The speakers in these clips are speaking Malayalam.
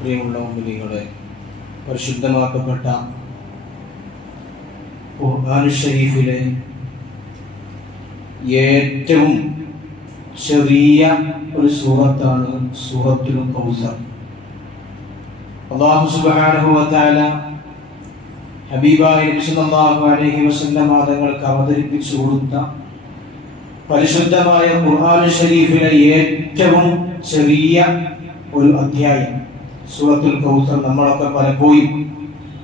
പ്രിയമുള്ള മുഅ്മിനീങ്ങളെ, പരിശുദ്ധമാക്കപ്പെട്ട ഖുർആൻ ഷരീഫിലെ ഏറ്റവും ചെറിയ ഒരു സൂറത്താണ് സൂറത്തുൽ കൗസർ. അല്ലാഹു സുബ്ഹാനഹു വ തആല ഹബീബായ നബി സല്ലല്ലാഹു അലൈഹി വസല്ലം തങ്ങൾക്ക് അവതരിപ്പിച്ചു കൊടുത്ത പരിശുദ്ധമായ ഖുർആൻ ഷരീഫിലെ ഏറ്റവും ചെറിയ ഒരു അധ്യായം സൂറത്തുൽ കൗസർ നമ്മളൊക്കെ പലപ്പോഴും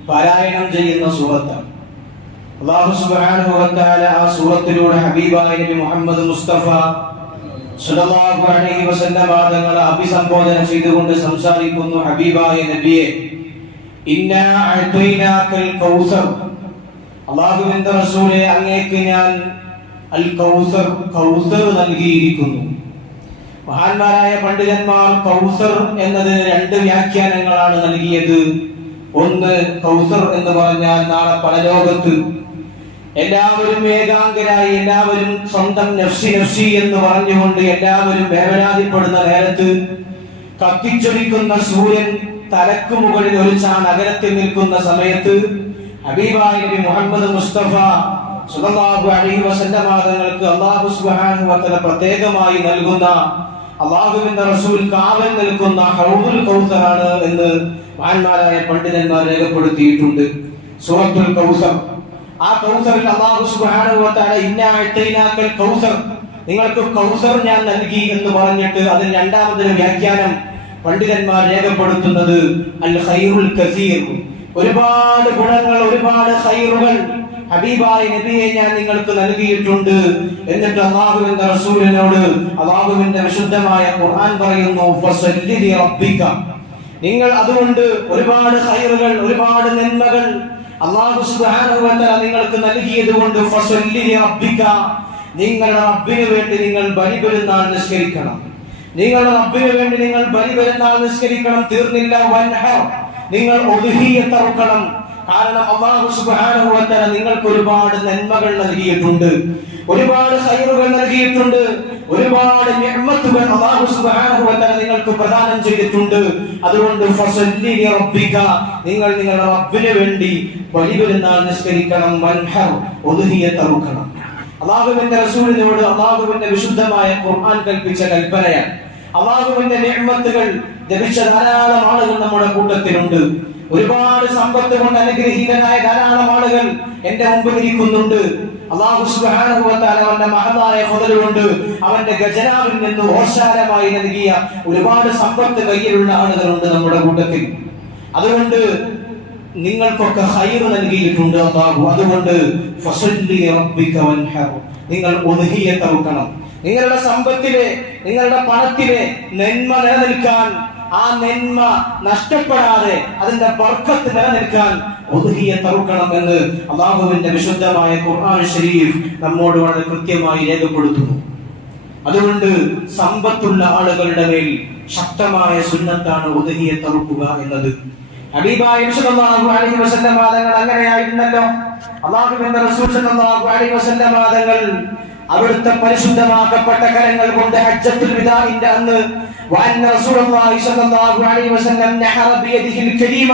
പാരായണം ചെയ്യുന്ന സൂറത്താണ്. അല്ലാഹു സുബ്ഹാനഹു വ തആല ആ സൂറത്തിലൂടെ ഹബീബായ നബി മുഹമ്മദ് മുസ്തഫ സല്ലല്ലാഹു അലൈഹി വസല്ലം തങ്ങളെ അഭിസംബോധന ചെയ്തുകൊണ്ട് സംസാരിക്കുന്നു. ഹബീബായ നബിയെ, ഇന്നാ അഅ്തൈനാകൽ കൗസർ, അല്ലാഹുവിന്റെ റസൂലേ, അങ്ങേക്ക് ഞാൻ അൽ കൗസർ നൽകിയിരിക്കുന്നു. മഹാന്മാരായ പണ്ഡിതന്മാർ കൗസർ എന്നതിന് രണ്ട് വ്യാഖ്യാനങ്ങളാണ് നൽകിയത്. ഒന്ന്, കൗസർ എന്ന് പറഞ്ഞാൽ നാളെ പരലോകത്ത് എല്ലാവരും ഏകാംഗരായി, എല്ലാവരും സ്വന്തം നഫ്സി നഫ്സി എന്ന് പറഞ്ഞുകൊണ്ട് എല്ലാവരും വേവലാതിപ്പെടുന്ന നേരത്ത് കത്തിച്ചൊലിക്കുന്ന സൂര്യൻ തലക്ക് മുകളിൽ ഒരു നഗരത്തിൽ നിൽക്കുന്ന സമയത്ത് ഹബീബായ നബി മുഹമ്മദ് മുസ്തഫ സല്ലല്ലാഹു അലൈഹി വസല്ലം തങ്ങൾക്ക് അല്ലാഹു സുബ്ഹാനഹു വ തആല പ്രത്യേകമായി നൽകുന്ന, അല്ലാഹുവിന്റെ റസൂൽ കാവൽ നിൽക്കുന്ന ഹൗദുൽ കൗസറാണ് എന്ന് മഹാന്മാരായ പണ്ഡിതന്മാർ രേഖപ്പെടുത്തിയിട്ടുണ്ട്. സൂറത്തുൽ കൗസർ, ആ കൗസറിൽ അല്ലാഹു സുബ്ഹാനഹു വ തആല ഇന്നാ അഅ്തൈനാകൽ കൗസർ, നിങ്ങൾക്ക് കൗസർ ഞാൻ നൽകി എന്ന് പറഞ്ഞിട്ട് അതിന് രണ്ടാമതൊരു വ്യാഖ്യാനം പണ്ഡിതന്മാർ രേഖപ്പെടുത്തുന്നത് അൽ ഖൈറുൽ കസീർ, ഒരുപാട് ഗുണങ്ങൾ, ഒരുപാട് ഖൈറുകൾ ഹബീബായ നബിയെ ഞാൻ നിങ്ങൾക്ക് നൽകിയിട്ടുണ്ട്. എന്നിട്ട് അല്ലാഹുവിന്റെ റസൂലിനോട് അല്ലാഹുവിന്റെ വിശുദ്ധമായ ഖുർആൻ പറയുന്നു, ഫസല്ലി ലി റബ്ബിക, നിങ്ങൾ അതുകൊണ്ട് ഒരുപാട് ഖൈറുകൾ, ഒരുപാട് നന്മകൾ അല്ലാഹു സുബ്ഹാനഹു വ തആല നിങ്ങൾക്ക് നൽകിയതുകൊണ്ട് ഫസല്ലി ലി റബ്ബിക, നിങ്ങളുടെ റബ്ബിന് വേണ്ടി നിങ്ങൾ ബലിപെരുന്നാൾ നിസ്കരിക്കണം. നിങ്ങളുടെ റബ്ബിന് വേണ്ടി നിങ്ങൾ ബലിപെരുന്നാൾ നിസ്കരിക്കണം. തീർന്നില്ല, വൻഹർ, നിങ്ങൾ ഉദ്ഹിയ്യത്ത് അറുക്കണം. കാരണം അല്ലാഹു സുബ്ഹാനഹു വ തആല നിങ്ങൾക്ക് ഒരുപാട് നന്മകൾ നൽകിയിട്ടുണ്ട്, ഒരുപാട് ഖൈറുകൾ നൽകിയിട്ടുണ്ട്, ഒരുപാട് നിഅമത്തുകൾ അല്ലാഹു സുബ്ഹാനഹു വ തആല നിങ്ങൾക്ക് പ്രദാനം ചെയ്തിട്ടുണ്ട്. അതുകൊണ്ട് ഫസല്ലി ലി റബ്ബിക, നിങ്ങൾ നിങ്ങളുടെ റബ്ബിന് വേണ്ടി ബലിപെരുന്നാൾ നിസ്കരിക്കണം. വൻഹർ, ഉദ്ഹിയ്യത്ത് അറുക്കണം. അല്ലാഹുവിന്റെ റസൂലിനോട് അല്ലാഹുവിന്റെ വിശുദ്ധമായ ഖുർആൻ കൽപ്പിച്ച കൽപ്പനയാണ്. അല്ലാഹുവിന്റെ നിഅമത്തുകൾ ലഭിച്ച ധാരാളം ആളുകൾ നമ്മുടെ കൂട്ടത്തിലുണ്ട്. ഒരുപാട് സമ്പത്ത് കൊണ്ട് അനുഗ്രഹീതനായ ധാരാളം ആളുകൾ എന്റെ മുമ്പിൽ ഇരിക്കുന്നുണ്ട്. അല്ലാഹു സുബ്ഹാനഹു വ തആല അവന്റെ മഹത്തായ ഫളൽ കൊണ്ട് അവന്റെ ഖജനാവിൽ നിന്ന് ഓശാരമായി നൽകിയ ഒരുപാട് സമ്പത്ത് കയ്യിലുള്ള ആളുകളുണ്ട് നമ്മുടെ കൂട്ടത്തിൽ. അതുകൊണ്ട് നിങ്ങൾക്കൊക്കെ ഖൈർ നൽകിയിട്ടുണ്ട് അല്ലാഹു. അതുകൊണ്ട് ഫസല്ലി റബ്ബിക വൻഹർ, നിങ്ങൾ ഉദ്ഹിയ്യത്ത് അറുക്കണം. നിങ്ങളുടെ സമ്പത്തിലെ, നിങ്ങളുടെ പണത്തിലെ നന്മ നിലനിൽക്കാൻ, ആ നന്മ നഷ്ടപ്പെടാതെ അതിന്റെ ബർക്കത്ത് നിലനിൽക്കാൻ ഉദ്ഹിയ്യത്ത് അറുക്കണം എന്ന് അല്ലാഹുവിന്റെ വിശുദ്ധമായ ഖുർആൻ ശരീഫ് നമ്മോട് വളരെ കൃത്യമായി രേഖപ്പെടുത്തുന്നു. അതുകൊണ്ട് സമ്പത്തുള്ള ആളുകളുടെ മേൽ ശക്തമായ സുന്നത്താണ് ഉദ്ഹിയ്യത്ത് അറുക്കുക എന്നത്. ഹബീബായ നബി സല്ലല്ലാഹു അലൈഹി വസല്ലം തങ്ങൾ അങ്ങനെയായിരുന്നല്ലോ. അല്ലാഹുവിന്റെ റസൂൽ സല്ലല്ലാഹു അലൈഹി വസല്ലം തങ്ങൾ അവിടുത്തെ പരിശുദ്ധമാക്കപ്പെട്ട കരങ്ങൾ കൊണ്ട് ഹജ്ജത്തുൽ വിദാഇന്റെ അന്ന് വഅന്ന റസൂലുള്ളാഹി സ്വല്ലല്ലാഹു അലൈഹി വസല്ലം നഹറ ബിയദിഹിൽ കരീമ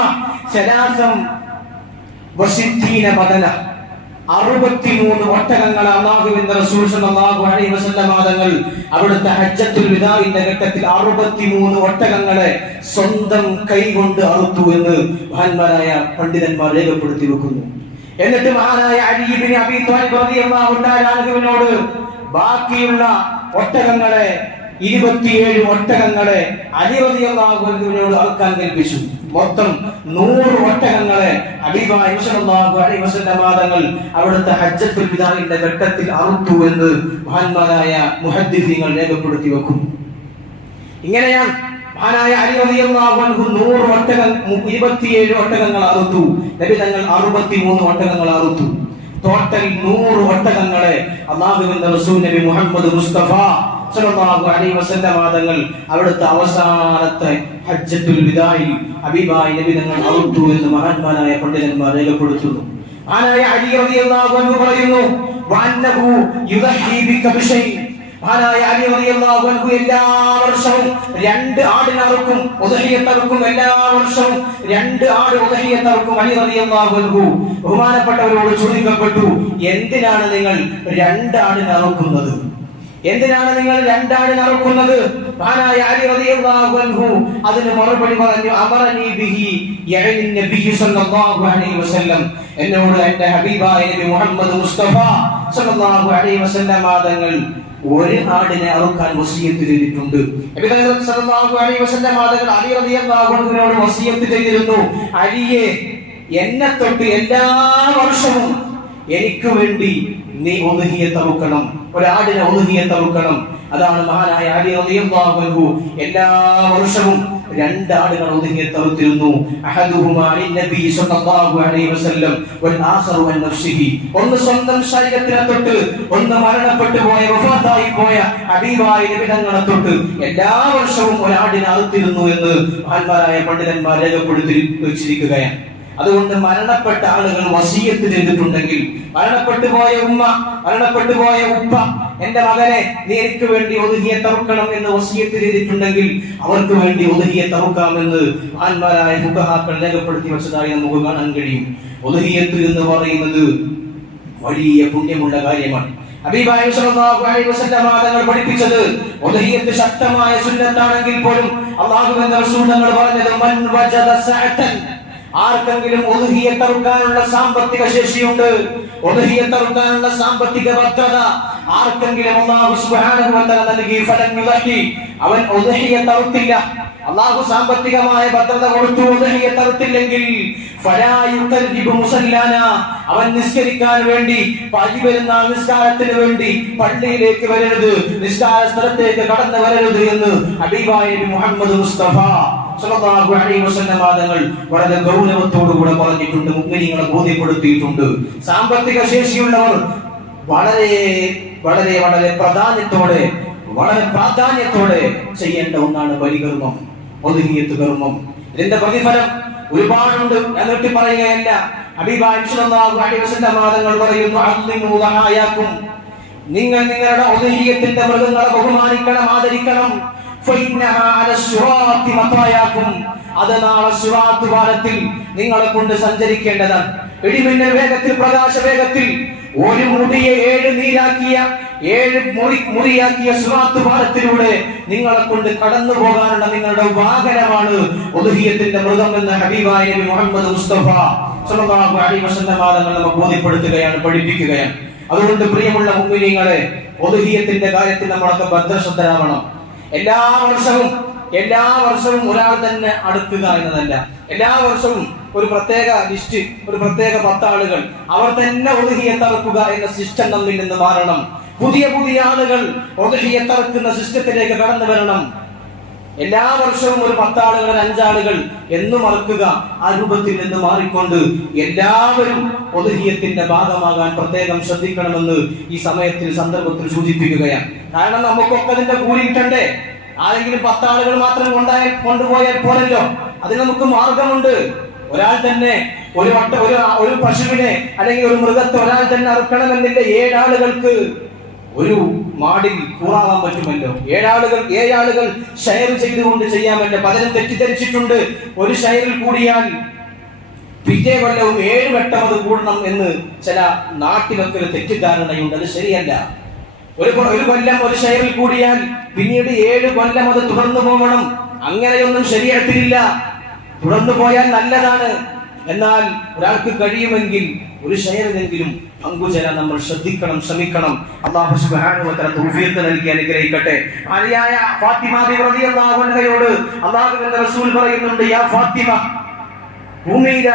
63 ബദന, 63 ഒട്ടകങ്ങൾ അല്ലാഹുവിന്റെ റസൂൽ സ്വല്ലല്ലാഹു അലൈഹി വസല്ലം തങ്ങൾ അവിടുത്തെ ഹജ്ജത്തുൽ വിദാഇന്റെ ഘട്ടത്തിൽ 63 ഒട്ടകങ്ങളെ സ്വന്തം കൈകൊണ്ട് അറുത്തു എന്ന് മഹാന്മാരായ പണ്ഡിതന്മാർ രേഖപ്പെടുത്തി വെക്കുന്നു. എന്നിട്ട് മഹാനായ അലി ഇബ്നു അബീ ത്വാലിബ് റളിയല്ലാഹു തആല അൻഹുവിനോട് ബാക്കിയുള്ള ഒട്ടകങ്ങളെ, 27 ഒട്ടകങ്ങളെ അലി റളിയല്ലാഹു അൻഹുവിനോട് അറുക്കാൻ കൽപ്പിച്ചു. മൊത്തം 100 ഒട്ടകങ്ങളെ ഹബീബായ നബി സല്ലല്ലാഹു അലൈഹി വസല്ലം തങ്ങൾ അവിടുത്തെ ഹജ്ജത്തുൽ വിദാഇന്റെ ഘട്ടത്തിൽ അറുത്തു എന്ന് മഹാന്മാരായ മുഹദ്ദിസീങ്ങൾ രേഖപ്പെടുത്തി വെക്കുന്നു. ഇങ്ങനെയാണ് മഹാനായ അലി റളിയല്ലാഹു അൻഹു 100 ഒട്ടകം, 27 ഒട്ടകങ്ങൾ അറുത്തു. നബി തങ്ങൾ 63 ഒട്ടകങ്ങൾ അറുത്തു. ടോട്ടൽ 100 ഒട്ടകങ്ങളെ അല്ലാഹുവിന്റെ റസൂൽ നബി മുഹമ്മദ് മുസ്തഫ സല്ലല്ലാഹു അലൈഹി വസല്ലം തങ്ങൾ അവിടുത്തെ അവസാനത്തെ ഹജ്ജത്തുൽ വിദാഇൽ ഹബീബായ നബി തങ്ങൾ അറുത്തു എന്ന് മഹാന്മാരായ പണ്ഡിതന്മാർ രേഖപ്പെടുത്തുന്നു. മഹാനായ അലി റളിയല്ലാഹു അൻഹു പറയുന്നു, വഅന്നഹു യുദഹി ബിക ബിശൈഇൻ, മഹാനായ അലി റളിയല്ലാഹു അൻഹു എല്ലാ വർഷവും 2 ആടിനറുക്കും ഉദ്ഹിയത്തറുക്കും. എല്ലാ വർഷവും 2 ആട് ഉദ്ഹിയത്തറുക്കും. അലി റളിയല്ലാഹു അൻഹു ബഹുമാനപ്പെട്ടവരോട് ചോദിക്കപ്പെട്ടു, എന്തിനാണ് നിങ്ങൾ 2 ആടിനറുക്കുന്നത്? എന്തിനാണ് നിങ്ങൾ 2 ആടിനറുക്കുന്നത്? മഹാനായ അലി റളിയല്ലാഹു അൻഹു അതിന് മറുപടി പറഞ്ഞു, അമറനി ബിഹി യഅനി നബി സല്ലല്ലാഹു അലൈഹി വസല്ലം, എന്നോട് എൻ്റെ ഹബീബായ നബി മുഹമ്മദ് മുസ്തഫ സല്ലല്ലാഹു അലൈഹി വസല്ലം തങ്ങൾ 1 ആടിനെ അറുക്കാൻ വസിയത്ത് ചെയ്തിട്ടുണ്ട്. നബി സല്ലല്ലാഹു അലൈഹി വസല്ലം തങ്ങൾ അലി റളിയല്ലാഹു അൻഹുവിനോട് വസിയത്ത് ചെയ്തിരുന്നു, അലിയെ എന്നെ തൊട്ട് എല്ലാ വർഷവും എനിക്ക് വേണ്ടി നീ ഉദ്ഹിയത്ത് അറുക്കണം, 1 ആടിനെ ഉദ്ഹിയത്ത് അറുക്കണം. അതാണ് മഹാനായ അലി റളിയല്ലാഹു അൻഹു എല്ലാ വർഷവും 2 ആടുകൾ ഉദ്ഹിയത്ത് അറുത്തിരുന്നു. അഹദുഹുമാ ലിന്നബി സ്വല്ലല്ലാഹു അലൈഹി വസല്ലം വൽ ആഖറു അൻ നഫ്സിഹി, ഒന്ന് സ്വന്തം ശരീരത്തിനെ തൊട്ട്, ഒന്ന് മരണപ്പെട്ടു പോയ വഫാത്തായി പോയ ഹബീബായ നബി തങ്ങളെ തൊട്ട് എല്ലാ വർഷവും 1 ആടിനെ അറുത്തിരുന്നു എന്ന് മഹാന്മാരായ പണ്ഡിതന്മാർ രേഖപ്പെടുത്തി വെച്ചിരിക്കുകയാണ്. അതുകൊണ്ട് മരണപ്പെട്ട ആളുകൾ വസിയത്ത് ചെയ്തിട്ടുണ്ടെങ്കിൽ, മരണപ്പെട്ടു പോയ ഉമ്മ, മരണപ്പെട്ടു പോയ ഉപ്പ, എന്റെ മകനെ നീ എനിക്ക് വേണ്ടി ഉദ്ഹിയത്ത് അറുക്കണം എന്ന് വസിയത്ത് ചെയ്തിട്ടുണ്ടെങ്കിൽ അവർക്ക് വേണ്ടി ഉദ്ഹിയത്ത് അറുക്കാമെന്ന് മഹാന്മാരായ ഫുഖഹാക്കൾ രേഖപ്പെടുത്തി വെച്ചതായി നമുക്ക് കാണാൻ കഴിയും. ഉദ്ഹിയത്ത് എന്ന് പറയുന്നത് വലിയ പുണ്യമുള്ള കാര്യമാണ്. ഹബീബായ സല്ലല്ലാഹു അലൈഹി വസല്ലം തങ്ങൾ പഠിപ്പിച്ചത് ഉദ്ഹിയത്ത് ശക്തമായ സുന്നത്താണെങ്കിൽ പോലും അല്ലാഹുവിന്റെ റസൂൽ തങ്ങൾ പറഞ്ഞത്, മൻ വജദ സഅതൻ, ആർക്കെങ്കിലും ഉദ്ഹിയത്ത് അറുക്കാനുള്ള സാമ്പത്തിക ശേഷിയുണ്ട്, ഉദ്ഹിയത്ത് അറുക്കാനുള്ള സാമ്പത്തിക ഭദ്രത ആർക്കെങ്കിലും അല്ലാഹു സുബ്ഹാനഹു വ തആല നൽകി, ഫലൻ യുദഹി, അവൻ ഉദ്ഹിയത്ത് അറുത്തില്ല, അല്ലാഹു സാമ്പത്തികമായ ഭദ്രത കൊടുത്തു, ഉദ്ഹിയത്ത് അറുത്തില്ലെങ്കിൽ ഫലാ യുഖർരിബു മുസല്ലാന, അവൻ നിസ്കരിക്കാൻ വേണ്ടി, പള്ളിപെരുന്നാൾ നിസ്കാരത്തിന് വേണ്ടി പള്ളിയിലേക്ക് വരരുത്, നിസ്കാര സ്ഥലത്തേക്ക് കടന്നു വരരുത് എന്ന് ഹബീബായ നബി മുഹമ്മദ് മുസ്തഫ സല്ലല്ലാഹു അലൈഹി വസല്ലം തങ്ങൾ വളരെ ഗൗരവത്തോടുകൂടെ പറഞ്ഞിട്ടുണ്ട്, മുഅ്മിനീങ്ങളെ ബോധ്യപ്പെടുത്തിയിട്ടുണ്ട്. സാമ്പത്തിക ശേഷിയുള്ളവർ വളരെ വളരെ വളരെ പ്രാധാന്യത്തോടെ ചെയ്യേണ്ട ഒന്നാണ് ബലികർമ്മം, ഉദ്ഹിയത്ത് കർമ്മം. ഇതിന്റെ പ്രതിഫലം ഒരുപാടുണ്ട്, ഞാൻ നീട്ടി പറയുകയല്ല. ഹബീബായ സല്ലല്ലാഹു അലൈഹി വസല്ലം തങ്ങൾ പറയുന്നു, അദ്ദിമു വഹായാക്കും, നിങ്ങൾ നിങ്ങളുടെ ഉദ്ഹിയത്തിന്റെ മൃഗങ്ങളെ ബഹുമാനിക്കണം, ആദരിക്കണം. അത് നാളെ സിറാത്ത് പാലത്തിൽ നിങ്ങളെ കൊണ്ട് സഞ്ചരിക്കേണ്ടതാണ്. ഇടിമിന്നൽ വേഗത്തിൽ, പ്രകാശ വേഗത്തിൽ ഒരു മുടിയെ 7 മുറിയാക്കിയ സിറാത്ത് പാലത്തിലൂടെ നിങ്ങളെ കൊണ്ട് കടന്നു പോകാനുള്ള നിങ്ങളുടെ വാഹനമാണ് ഉദ്ഹിയത്തിന്റെ മൃഗം എന്ന് ഹബീബായ നബി മുഹമ്മദ് മുസ്തഫ സല്ലല്ലാഹു അലൈഹി വസല്ലം തങ്ങൾ നമ്മെ ബോധ്യപ്പെടുത്തുകയാണ്, പഠിപ്പിക്കുകയാണ്. അതുകൊണ്ട് പ്രിയമുള്ള മുഅ്മിനീങ്ങളെ, ഉദ്ഹിയത്തിന്റെ കാര്യത്തിൽ നമ്മളൊക്കെ ഭദ്രശ്രദ്ധരാവണം. എല്ലാ വർഷവും ഒരാൾ തന്നെ അടുക്കുക എന്നതല്ല. എല്ലാ വർഷവും ഒരു പ്രത്യേക ലിസ്റ്റ്, ഒരു പ്രത്യേക 10 ആളുകൾ അവർ തന്നെ ഉദ്ഹിയത്ത് അറുക്കുക എന്ന സിസ്റ്റം നമ്മിൽ നിന്ന് മാറണം. പുതിയ ആളുകൾ ഉദ്ഹിയത്ത് അറുക്കുന്ന സിസ്റ്റത്തിലേക്ക് കടന്നു വരണം. എല്ലാ വർഷവും ഒരു 10 ആളുകൾ, 5 ആളുകൾ എന്നും അറുക്കുക, ആ രൂപത്തിൽ നിന്ന് മാറിക്കൊണ്ട് എല്ലാവരും ഉദ്ഹിയത്തിന്റെ ഭാഗമാകാൻ പ്രത്യേകം ശ്രദ്ധിക്കണമെന്ന് ഈ സന്ദർഭത്തിൽ സൂചിപ്പിക്കുകയാണ്. കാരണം നമുക്കൊക്കെ അതിന്റെ കൂലി കിട്ടണ്ടേ? ആരെങ്കിലും 10 ആളുകൾ മാത്രം കൊണ്ടുപോയാൽ പോരല്ലോ, അതിന് നമുക്ക് മാർഗമുണ്ട്. ഒരാൾ തന്നെ ഒരു പശുവിനെ അല്ലെങ്കിൽ ഒരു മൃഗത്തെ ഒരാൾ തന്നെ അറുക്കണമെന്നില്ല. 7 ആളുകൾക്ക് ഒരു മാടിൽ കൂറാവാൻ പറ്റുമല്ലോ. 7 ആളുകൾ ഷെയർ ചെയ്തുകൊണ്ട് ചെയ്യാമല്ലോ. പലരും തെറ്റിദ്ധരിച്ചിട്ടുണ്ട്, ഒരു ഷെയറിൽ കൂടിയാൽ പിറ്റേ കൊല്ലവും 7 വട്ടം അത് കൂടണം എന്ന് ചില നാട്ടിലൊക്കെ ഒരു തെറ്റിദ്ധാരണയുണ്ട്. അത് ശരിയല്ല. ഒരു കൊല്ലം ഒരു ഷെയറിൽ കൂടിയാൽ പിന്നീട് 7 കൊല്ലം അത് തുടർന്നു പോകണം. അങ്ങനെയൊന്നും ശരീഅത്തിലില്ല. തുടർന്നു പോയാൽ നല്ലതാണ്. എന്നാൽ ഒരാൾക്ക് കഴിയുമെങ്കിൽ ഒരു ഷെയറിലെങ്കിലും പങ്കുചേരാൻ നമ്മൾ ശ്രമിക്കണം. അല്ലാഹു സുബ്ഹാനഹു വ തആല തൗഫീഖ് നൽകി അനുഗ്രഹിക്കട്ടെ. ആലിയായ ഫാത്തിമ ബിബി റളിയല്ലാഹു അൻഹയോട് അല്ലാഹുവിന്റെ റസൂൽ പറയുന്നുണ്ട്, യാ ഫാത്തിമ ഉമീര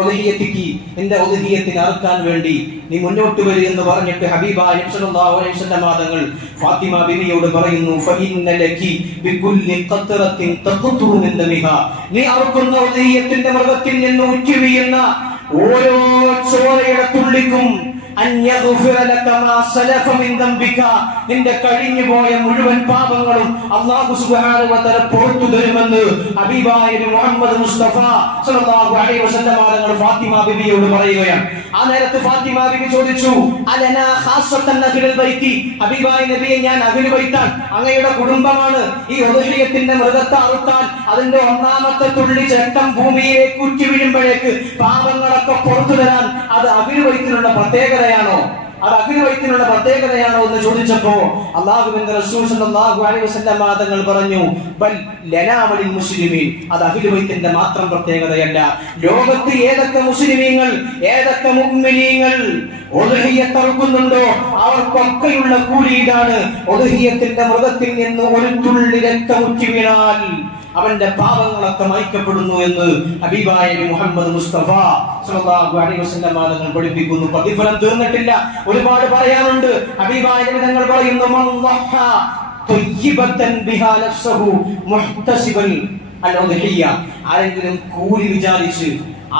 ഉദ്ഹിയത്തിക്ക്, നിന്റെ ഉദ്ഹിയത്തിന് അറുക്കാൻ വേണ്ടി നീ മുന്നോട്ട് വരൂ എന്ന് പറഞ്ഞിട്ട് ഹബീബായ സല്ലല്ലാഹു അലൈഹി വസല്ലം തങ്ങൾ ഫാത്തിമ ബിബിയോട് പറയുന്നു, ഫഇന്ന ലകി ബികുല്ലി ഖത്റത്തിൻ തഖ്തുറു മിൻ ദമിഹാ, നീ അറുക്കുന്ന ഉദ്ഹിയത്തിന്റെ മൃഗത്തിൽ നിന്ന് ഉറ്റി വീഴുന്ന ഓരോ ചോരയുടെ തുള്ളിക്കും അൻ യഗ്ഫിറ ലക മാ സലഫ മിൻ ദംബിക, നിന്റെ കഴിഞ്ഞുപോയ മുഴുവൻ പാപങ്ങളും അല്ലാഹു സുബ്ഹാനഹു വ തആല പുറത്തു തരുമെന്ന് ഹബീബായ മുഹമ്മദ് മുസ്തഫ സല്ലല്ലാഹു അലൈഹി വസല്ലം തങ്ങൾ ഫാത്തിമ ബിബിയോട് പറയുകയാണ്. ആ നേരത്ത് ഫാത്തിമ ബിബി ചോദിച്ചു, അലനാ ഖാസത്തൻ അഹ്ലുൽ ബൈത്തി, ഹബീബായ നബിയെ ഞാൻ അഹ്ലുൽ ബൈത്താണ്, അങ്ങയുടെ കുടുംബമാണ്. ഈ ഉദ്ഹിയത്തിന്റെ മൃഗത്തെ അറുത്താൽ അതിന്റെ ഒന്നാമത്തെ തുള്ളി രക്തം ഭൂമിയിലേക്ക് ഉറ്റി വീഴുമ്പോഴേക്ക് പാപങ്ങളൊക്കെ പുറത്തു തരാൻ അത് അഹ്ലുൽ ബൈത്തിനുള്ള പ്രത്യേകതയാണോ? അത് അഹ്ലുൽ ബൈത്തിനുള്ള പ്രത്യേകതയാണോ എന്ന് ചോദിച്ചപ്പോ അല്ലാഹുവിന്റെ റസൂൽ സല്ലല്ലാഹു അലൈഹി വസല്ലം തങ്ങൾ പറഞ്ഞു, ബൽ ലനാ വലിൽ മുസ്ലിമീൻ, അത് അഹ്ലുൽ ബൈത്തിന്റെ മാത്രം പ്രത്യേകതയല്ല. ലോകത്ത് ഏതൊക്കെ മുസ്ലിമീങ്ങൾ, ഏതൊക്കെ മുഅ്മിനീങ്ങൾ ഉദ്ഹിയത്ത് അറുക്കുന്നുണ്ടോ അവർക്കൊക്കെയുള്ള കൂലി ഇതാണ്. ഉദ്ഹിയത്തിന്റെ മൃഗത്തിൽ നിന്ന് ഒരു തുള്ളി രക്തം ഉറ്റി വീണാൽ അവന്റെ പാപങ്ങളൊക്കെ മായ്ക്കപ്പെടുന്നു എന്ന് ഹബീബായ മുഹമ്മദ് മുസ്തഫ സല്ലല്ലാഹു അലൈഹി വസല്ലം തങ്ങൾ പഠിപ്പിക്കുന്നു. പ്രതിഫലം തീർന്നിട്ടില്ല, ഒരുപാട് പറയാനുണ്ട്. ഹബീബായ തങ്ങൾ പറയുന്നു, മൻ വഹ തയ്യിബതൻ ബിഹാ നഫ്സുഹു മുഹ്തസിബൻ അൽ-ഉദ്ഹിയ, ആരെങ്കിലും കൂലി വിചാരിച്ച്,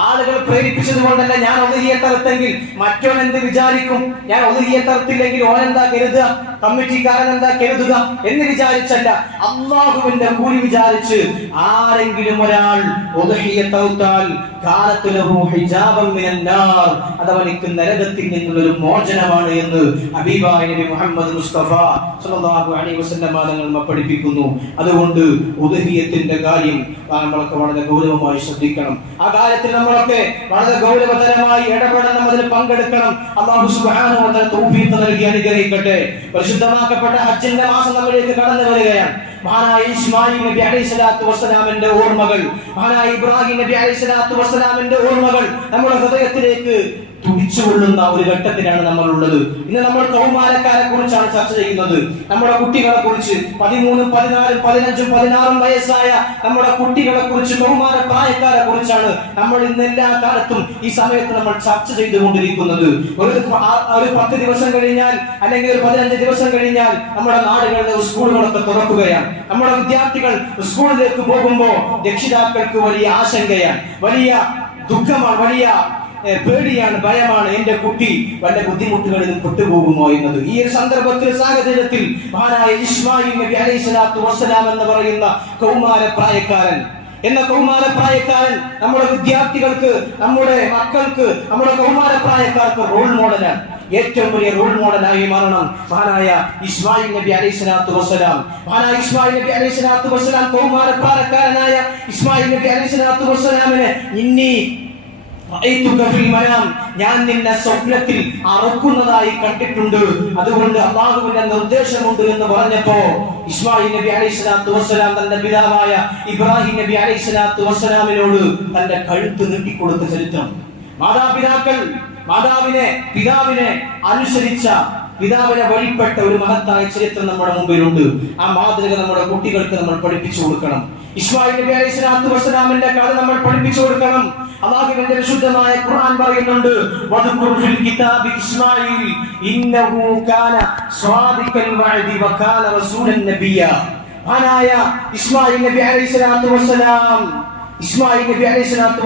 ആളുകൾ പ്രേരിപ്പിച്ചതുകൊണ്ടല്ല ഞാൻ ഉദ്ഹിയത്ത് അറുത്തെങ്കിൽ മറ്റോൻ എന്ത് വിചാരിക്കും, ഞാൻ ഉദ്ഹിയത്ത് അറുത്തില്ലെങ്കിൽ ഓൻ എന്താ കരുതുക, കമ്മിറ്റിക്കാരൻ എന്താ കരുതുക എന്ന് വിചാരിച്ചല്ല, അല്ലാഹുവിന്റെ കൂലി വിചാരിച്ച് ആരെങ്കിലും ഒരാൾ ഉദ്ഹിയത്ത് അറുത്താൽ കാനതു ലഹു ഹിജാബൻ മിനൻ നാർ, അതവനിക്ക് നരകത്തിൽ നിന്നുള്ള ഒരു മോചനമാണ് എന്ന് ഹബീബായ നബി മുഹമ്മദ് മുസ്തഫ സല്ലല്ലാഹു അലൈഹി വസല്ലം തങ്ങൾ പഠിപ്പിക്കുന്നു. അതുകൊണ്ട് ഉദ്ഹിയത്തിന്റെ കാര്യം നമ്മളൊക്കെ വളരെ ഗൗരവമായി ശ്രദ്ധിക്കണം. ആ കാര്യത്തിൽ നമ്മളൊക്കെ വളരെ ഗൗരവതരമായി ഇടപെടണം, അതിൽ പങ്കെടുക്കണം. അല്ലാഹു സുബ്ഹാനഹു വ തആല തൗഫീഖ് നൽകി അനുഗ്രഹിക്കട്ടെ. പരിശുദ്ധമാക്കപ്പെട്ട ഹജ്ജിന്റെ മാസം നമ്മളിലേക്ക് കടന്നു വരികയാണ്. മഹാനായ ഇസ്മായിൽ നബി അലൈഹിസ്സലാത്തു വസ്സലാമിന്റെ ഓർമ്മകൾ, മഹാനായ ഇബ്രാഹിം നബി അലൈഹിസ്സലാത്തു വസ്സലാമിന്റെ ഓർമ്മകൾ നമ്മുടെ ഹൃദയത്തിലേക്ക് തുടിച്ചുകൊള്ളുന്ന ഒരു ഘട്ടത്തിലാണ് നമ്മൾ ഉള്ളത്. ഇന്ന് നമ്മൾ കൗമാരക്കാരെ കുറിച്ചാണ് ചർച്ച ചെയ്യുന്നത്. നമ്മുടെ കുട്ടികളെ കുറിച്ച് 13, 14, 15, 16 വയസ്സായ നമ്മുടെ കുട്ടികളെ കുറിച്ച്, കൗമാര പ്രായക്കാരെ കുറിച്ചാണ് നമ്മൾ ഇന്ന് എല്ലാ കാലത്തും ഈ സമയത്ത് നമ്മൾ ചർച്ച ചെയ്തുകൊണ്ടിരിക്കുന്നത്. ഒരു 10 ദിവസം കഴിഞ്ഞാൽ അല്ലെങ്കിൽ ഒരു 15 ദിവസം കഴിഞ്ഞാൽ നമ്മുടെ നാടുകളിലെ സ്കൂളുകളൊക്കെ തുറക്കുകയാണ്. നമ്മുടെ വിദ്യാർത്ഥികൾ സ്കൂളിലേക്ക് പോകുമ്പോൾ രക്ഷിതാക്കൾക്ക് വലിയ ആശങ്കയാണ്, വലിയ ദുഃഖമാണ്, വലിയ പേടിയാണ്, ഭയമാണ്. എന്റെ കുട്ടി വല്ല ബുദ്ധിമുട്ടുകളിലും പെട്ടുപോകുമോ എന്നത്. ഈ ഒരു സന്ദർഭത്തിൽ, സാഹചര്യത്തിൽ മഹാനായ ഇസ്മായിൽ നബി അലൈഹിസ്സലാത്തു വസ്സലാം എന്ന് പറയുന്ന കൗമാര പ്രായക്കാരൻ നമ്മുടെ വിദ്യാർത്ഥികൾക്ക്, നമ്മുടെ മക്കൾക്ക്, നമ്മുടെ കൗമാര പ്രായക്കാർക്ക് റോൾ മോഡലാണ്. ഏറ്റവും വലിയ റോൾ മോഡലായി മാറണം മഹാനായ ഇസ്മായിൽ നബി അലൈഹിസ്സലാത്തു വസ്സലാം. മഹാനായ ഇസ്മായിൽ നബി അലൈഹിസ്സലാത്തു വസ്സലാം, കൗമാര പ്രായക്കാരനായ ഇസ്മായിൽ നബി അലൈഹിസ്സലാത്തു വസ്സലാമിനെ ഞാൻ നിന്നെ സ്വപ്നത്തിൽ അറുക്കുന്നതായി കണ്ടിട്ടുണ്ട്, അതുകൊണ്ട് അല്ലാഹുവിന്റെ നിർദ്ദേശമുണ്ട് എന്ന് പറഞ്ഞപ്പോ ഇസ്മായിൽ നബി അലൈഹിസ്സലാത്തു വസ്സലാം തന്റെ പിതാവായ ഇബ്രാഹിം നബി അലൈഹിസ്സലാത്തു വസ്സലാമിനോട് തന്റെ കഴുത്ത് നീട്ടിക്കൊടുത്ത ചരിത്രം. പിതാവിനെ അനുസരിച്ച, പിതാവിനെ വഴിപ്പെട്ട ഒരു മഹത്തായ ചരിത്രം നമ്മുടെ മുമ്പിലുണ്ട്. ആ മാതൃക നമ്മുടെ കുട്ടികൾക്ക് നമ്മൾ പഠിപ്പിച്ചു കൊടുക്കണം. ഇസ്മായിൽ നബി അലൈഹിസ്സലാത്തു വസ്സലാമിന്റെ കഥ നമ്മൾ പഠിപ്പിച്ചു കൊടുക്കണം. അല്ലാഹുവിന്റെ വിശുദ്ധമായ ഖുർആൻ പറയുന്നുണ്ട്, വദ്കുർ ഫിൽ കിതാബി ഇസ്മായിൽ ഇന്നഹു കാന സ്വാദിഖൽ വഅദി വകാന റസൂലൻ നബിയ. മഹാനായ ഇസ്മായിൽ നബി അലൈഹിസ്സലാത്തു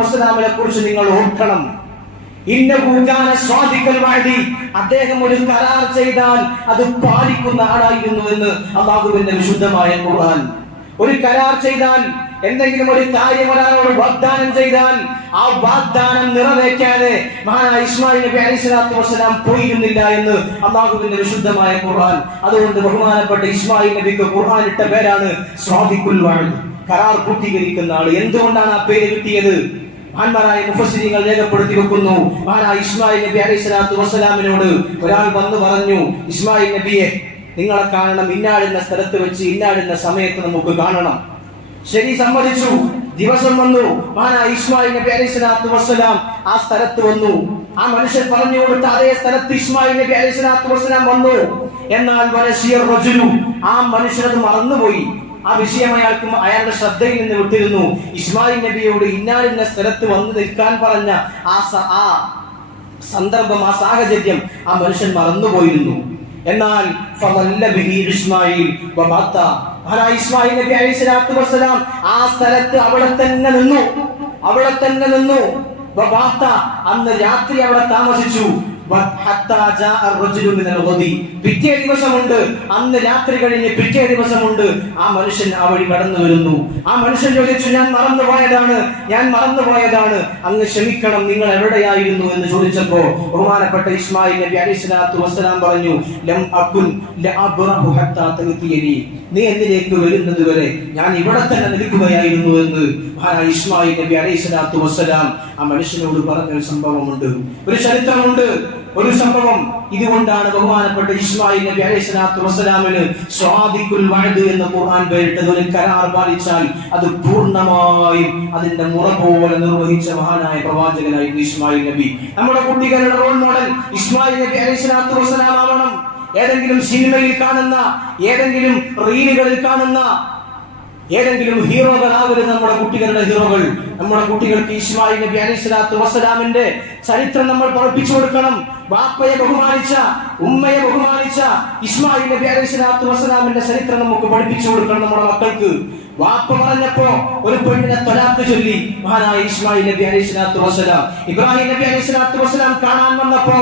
വസ്സലാമിനെ കുറിച്ച് നിങ്ങൾ ഓർക്കണം. ഇന്നഹു കാന സ്വാദിഖൽ വഅദി, അദ്ദേഹം ഒരു കരാർ ചെയ്താൽ അത് പാലിക്കുന്ന ആളായിരുന്നു എന്ന് അല്ലാഹുവിന്റെ വിശുദ്ധമായ ഖുർആൻ. ഒരു കരാർ ചെയ്താൽ, എന്തെങ്കിലും ഒരു കാര്യം ഒരാളോട് വാഗ്ദാനം ചെയ്താൽ ആ വാഗ്ദാനം നിറവേറ്റാതെ മഹാനായ ഇസ്മായിൽ നബി അലൈഹിസ്സലാത്തു വസ്സലാം പോയിരുന്നില്ല എന്ന് അല്ലാഹുവിന്റെ വിശുദ്ധമായ ഖുർആൻ. അതുകൊണ്ട് ബഹുമാനപ്പെട്ട ഇസ്മായിൽ നബിക്ക് ഖുർആൻ ഇട്ട പേരാണ് സ്വാദിഖുൽ വഅദ്, കരാർ പൂർത്തീകരിക്കുന്ന ആൾ. എന്തുകൊണ്ടാണ് ആ പേര് കിട്ടിയത്? മഹാന്മാരായ മുഫസ്സിരീങ്ങൾ രേഖപ്പെടുത്തി വെക്കുന്നു. മഹാനായ ഇസ്മായിൽ നബി അലൈഹിസ്സലാത്തു വസ്സലാമിനോട് ഒരാൾ വന്നു പറഞ്ഞു, ഇസ്മായിൽ നബിയെ, നിങ്ങളെ കാണണം, ഇന്നാടുന്ന സ്ഥലത്ത് വെച്ച് ഇന്നാടുന്ന സമയത്ത് നമുക്ക് കാണണം. ശരി, സമ്മതിച്ചു. ദിവസം വന്നു. മഹാനായ ഇസ്മായിൽ നബി അലൈഹിസ്സലാത്തു വസ്സലാം ആ സ്ഥലത്ത് വന്നു. ആ മനുഷ്യൻ പറഞ്ഞു കൊടുത്ത അതേ സ്ഥലത്ത് ഇസ്മായിൽ നബി അലൈഹിസ്സലാത്തു വസ്സലാം വന്നു. എന്നാൽ ആ മനുഷ്യനത് മറന്നുപോയി. ആ വിഷയം അയാളുടെ ശ്രദ്ധയിൽ നിന്ന് വിട്ടിരുന്നു. ഇസ്മായിൽ നബിയോട് ഇന്നാലിന്ന സ്ഥലത്ത് വന്നു നിൽക്കാൻ പറഞ്ഞ ആ സന്ദർഭം, ആ സാഹചര്യം ആ മനുഷ്യൻ മറന്നുപോയിരുന്നു. എന്നാൽ ഇസ്മായിൽ നബി അലൈഹിസ്സലാത്തു വസ്സലാം ആ സ്ഥലത്ത് അവിടെ തന്നെ നിന്നു. അന്ന് രാത്രി അവിടെ താമസിച്ചു. പിറ്റേ ദിവസമുണ്ട്, അന്ന് രാത്രി കഴിഞ്ഞ് പിറ്റേ ദിവസമുണ്ട്, ആ മനുഷ്യൻ ആ വഴി കടന്നു വരുന്നു. ആ മനുഷ്യൻ ചോദിച്ചു, ഞാൻ മറന്നുപോയതാണ്, അങ്ങ് ക്ഷമിക്കണം, നിങ്ങൾ എവിടെയായിരുന്നു എന്ന് ചോദിച്ചപ്പോ ബഹുമാനപ്പെട്ട ഇസ്മായിൽ നബി അലൈഹി സ്വലാത്തു വസ്സലാം പറഞ്ഞു, ലം അകുൻ ലഅബ്റഹു ഹത്താ തഅതിയനി, നീ എന്നിലേക്ക് വരുന്നത് വരെ ഞാൻ ഇവിടെ തന്നെ നിൽക്കുകയായിരുന്നു എന്ന് ഇസ്മായിൽ നബി അലൈഹി സ്വലാത്തു വസ്സലാം ആ മനുഷ്യനോട് പറഞ്ഞ ഒരു സംഭവമുണ്ട്, ഒരു ചരിത്രമുണ്ട്, ഒരു സംഭവം. ഇതുകൊണ്ടാണ് ബഹുമാനപ്പെട്ട ഇസ്മായിൽ നബി അലൈഹി സ്വലാത്തു വസ്സലാമിന് സ്വാദിഖുൽ വഅദ് എന്ന് ഖുർആൻ പേരിട്ടത്. ഒരു കരാർ പാലിച്ചാൽ അത് പൂർണ്ണമായും അതിന്റെ മുറ പോലെ നിർവഹിച്ച മഹാനായ പ്രവാചകനായിരുന്നു ഇസ്മായിൽ നബി. നമ്മുടെ കുട്ടികളുടെ റോൾ മോഡൽ ഇസ്മായിൽ നബി അലൈഹി സ്വലാത്തു വസ്സലാം ആവണം. ഏതെങ്കിലും സിനിമയിൽ കാണുന്ന, ഏതെങ്കിലും റീലുകളിൽ കാണുന്ന ഏതെങ്കിലും ഹീറോകളാവരുത് നമ്മുടെ കുട്ടികളുടെ ഹീറോകൾ. നമ്മുടെ കുട്ടികൾക്ക് ഇസ്മായിൽ നബി അലൈഹി സ്വലാത്തു വസ്സലാമിന്റെ ചരിത്രം നമ്മൾ പഠിപ്പിച്ചു കൊടുക്കണം. ബാപ്പയെ ബഹുമാനിച്ച, ഉമ്മയെ ബഹുമാനിച്ച ഇസ്മായിൽ നബി അലൈഹി സ്വലാത്തു വസ്സലാമിന്റെ ചരിത്രം നമുക്ക് പഠിപ്പിച്ചു കൊടുക്കണം നമ്മുടെ മക്കൾക്ക്. വാപ്പ പറഞ്ഞപ്പോ ഒരു പെണ്ണിനെ തലാഖ് ചൊല്ലി മഹാനായ ഇസ്മായിൽ നബി അലൈഹി സ്വലാത്തു വസ്സലാം. ഇബ്രാഹിം നബി അലൈഹി സ്വലാത്തു വസ്സലാം കാണാൻ വന്നപ്പോ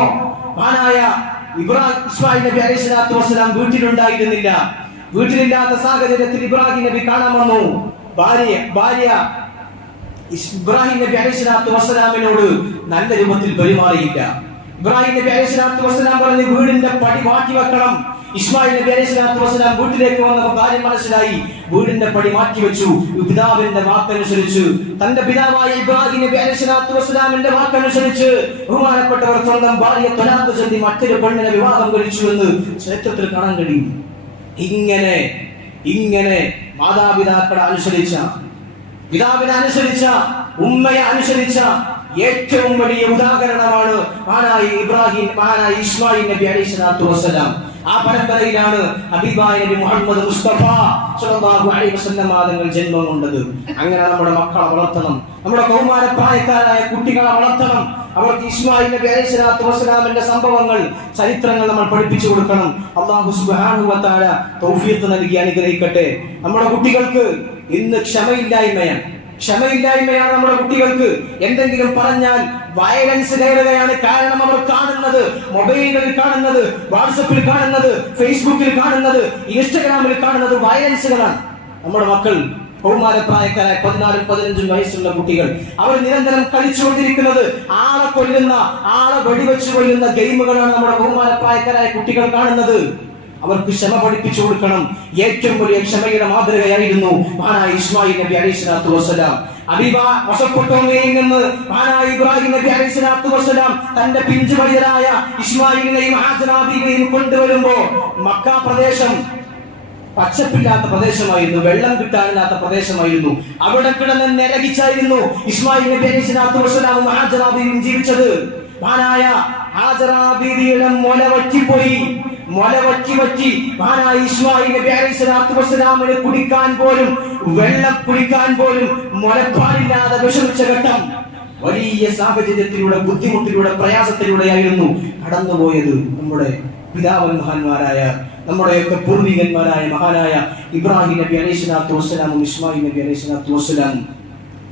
മഹാനായ ഇസ്മായിൽ നബി അലൈഹി സ്വലാത്തു വസ്സലാം വീട്ടിലുണ്ടായിരുന്നില്ല. വീട്ടിലില്ലാത്ത സാഹചര്യത്തിൽ ഇബ്രാഹിം നബി കാണാൻ വന്നു. ഭാര്യ ഇബ്രാഹിം നബി അലൈഹി സ്വലാത്തു വസ്സലാമിനോട് നല്ല രൂപത്തിൽ പെരുമാറിയില്ല. ഇബ്രാഹിം നബി അലൈഹി സ്വലാത്തു വസ്സലാം പറഞ്ഞു, വീടിന്റെ പടി മാറ്റി വെക്കണം. ഇസ്മായിൽ നബി അലൈഹി സ്വലാത്തു വസ്സലാം വീട്ടിലേക്ക് വന്നപ്പോൾ കാര്യം മനസ്സിലായി, വീടിന്റെ പടി മാറ്റി വെച്ചു. പിതാവിന്റെ വാക്കനുസരിച്ച്, തന്റെ പിതാവായ ഇബ്രാഹിം നബി അലൈഹി സ്വലാത്തു വസ്സലാമിന്റെ വാക്കനുസരിച്ച് ബഹുമാനപ്പെട്ടവർ സ്വന്തം ഭാര്യയെ തലാഖ് ചൊല്ലി മറ്റൊരു പെണ്ണിനെ വിവാഹം കഴിച്ചു എന്ന് ചരിത്രത്തിൽ കാണാൻ കഴിയും. ഇങ്ങനെ മാതാപിതാക്കളെ അനുസരിച്ച, പിതാവിനെ അനുസരിച്ച, ഉമ്മയെ അനുസരിച്ച ഏറ്റവും വലിയ ഉദാഹരണമാണ് മഹാനായ ഇസ്മായിൽ നബി അലൈഹി സ്വലാത്തു വസ്സലാം. ആ പരമ്പരയിലാണ് ഹബീബായ നബി മുഹമ്മദ് മുസ്തഫ സ്വല്ലല്ലാഹു അലൈഹി വസല്ലം തങ്ങൾ ജന്മം കൊണ്ടത്. അങ്ങനെ നമ്മുടെ മക്കളെ വളർത്തണം, നമ്മുടെ കൗമാരപ്രായക്കാരായ കുട്ടികളെ വളർത്തണം. അവർക്ക് ഇസ്മായിൽ നബി അലൈഹി സ്വലാത്തു വസ്സലാമിന്റെ സംഭവങ്ങൾ, ചരിത്രങ്ങൾ നമ്മൾ പഠിപ്പിച്ചു കൊടുക്കണം. അല്ലാഹു സുബ്ഹാനഹു വ തആല തൗഫീഖ് നൽകി അനുഗ്രഹിക്കട്ടെ. നമ്മുടെ കുട്ടികൾക്ക് ഇന്ന് ക്ഷമയില്ലായ്മയാണ് നമ്മുടെ കുട്ടികൾക്ക്. എന്തെങ്കിലും പറഞ്ഞാൽ വയലൻസ് കയറുകയാണ്. കാരണം അവർ കാണുന്നത്, മൊബൈലിൽ കാണുന്നത്, വാട്സപ്പിൽ കാണുന്നത്, ഫേസ്ബുക്കിൽ കാണുന്നത്, ഇൻസ്റ്റഗ്രാമിൽ കാണുന്നത് വയലൻസുകളാണ്. നമ്മുടെ മക്കൾ കൗമാരപ്രായക്കാരായ 14-15 വയസ്സുള്ള കുട്ടികൾ അവർ നിരന്തരം കളിച്ചുകൊണ്ടിരിക്കുന്നത് ആളെ കൊല്ലുന്ന, ആളെ വെടിവെച്ച് കൊല്ലുന്ന ഗെയിമുകളാണ് നമ്മുടെ കൗമാരപ്രായക്കാരായ കുട്ടികൾ കാണുന്നത്. അവർക്ക് ക്ഷമ പഠിപ്പിച്ചു കൊടുക്കണം. ഏറ്റവും വലിയ ക്ഷമയുടെ മാതൃകയായിരുന്നു മഹാനായ ഇസ്മായിൽ നബി അലൈഹി സ്വലാത്തു വസ്സലാം. മെസൊപ്പൊട്ടേമിയയിൽ നിന്ന് മഹാനായ ഇബ്രാഹിം നബി അലൈഹി സ്വലാത്തു വസ്സലാം തന്റെ പിഞ്ചു പൈതലായ ഇസ്മായിലിനെയും ഹാജറ ബീവിയെയും കൊണ്ടുവരുമ്പോ മക്ക പ്രദേശം പച്ചപ്പില്ലാത്ത പ്രദേശമായിരുന്നു, വെള്ളം കിട്ടാനില്ലാത്ത പ്രദേശമായിരുന്നു. അവിടെ കിടന്ന് നരകിച്ചായിരുന്നു ഇസ്മായിൽ നബി അലൈഹി സ്വലാത്തു വസ്സലാമും ഹാജറ ബീവിയും ജീവിച്ചത്. മഹാനായ ഹാജറ ബീവിയുടെ മുല വറ്റി മഹാനായ ഇസ്മായിൽ നബി അലൈഹി സ്വലാത്തു വസ്സലാമിന് വെള്ളം കുടിക്കാൻ പോലും മുലപ്പാലില്ലാതെ വിഷമിച്ച ഘട്ടം, വലിയ സാഹചര്യത്തിലൂടെ, ബുദ്ധിമുട്ടിലൂടെ, പ്രയാസത്തിലൂടെയായിരുന്നു കടന്നുപോയത് നമ്മുടെ പിതാവന്മാരായ, നമ്മുടെയൊക്കെ പൂർവികന്മാരായ മഹാനായ ഇബ്രാഹിം നബി അലൈഹി സ്വലാത്തു വസ്സലാമും ഇസ്മായിൽ നബി അലൈഹി സ്വലാത്തു വസ്സലാമും.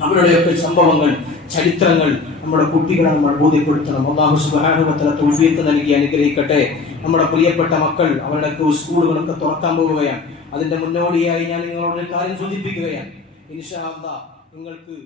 അവരുടെയൊക്കെ സംഭവങ്ങൾ, ചരിത്രങ്ങൾ നമ്മുടെ കുട്ടികളെ നമ്മൾ ബോധ്യപ്പെടുത്തണം. അല്ലാഹു സുബ്ഹാനഹു വ തആല തൗഫീഖ് നൽകി അനുഗ്രഹിക്കട്ടെ. നമ്മുടെ പ്രിയപ്പെട്ട മക്കൾ അവരുടെ സ്കൂളുകളൊക്കെ തുറക്കാൻ പോവുകയാണ്. അതിന്റെ മുന്നോടിയായി ഞാൻ നിങ്ങളോട് ഒരു കാര്യം സൂചിപ്പിക്കുകയാണ്. ഇൻഷാ അല്ലാഹ് നിങ്ങൾക്ക്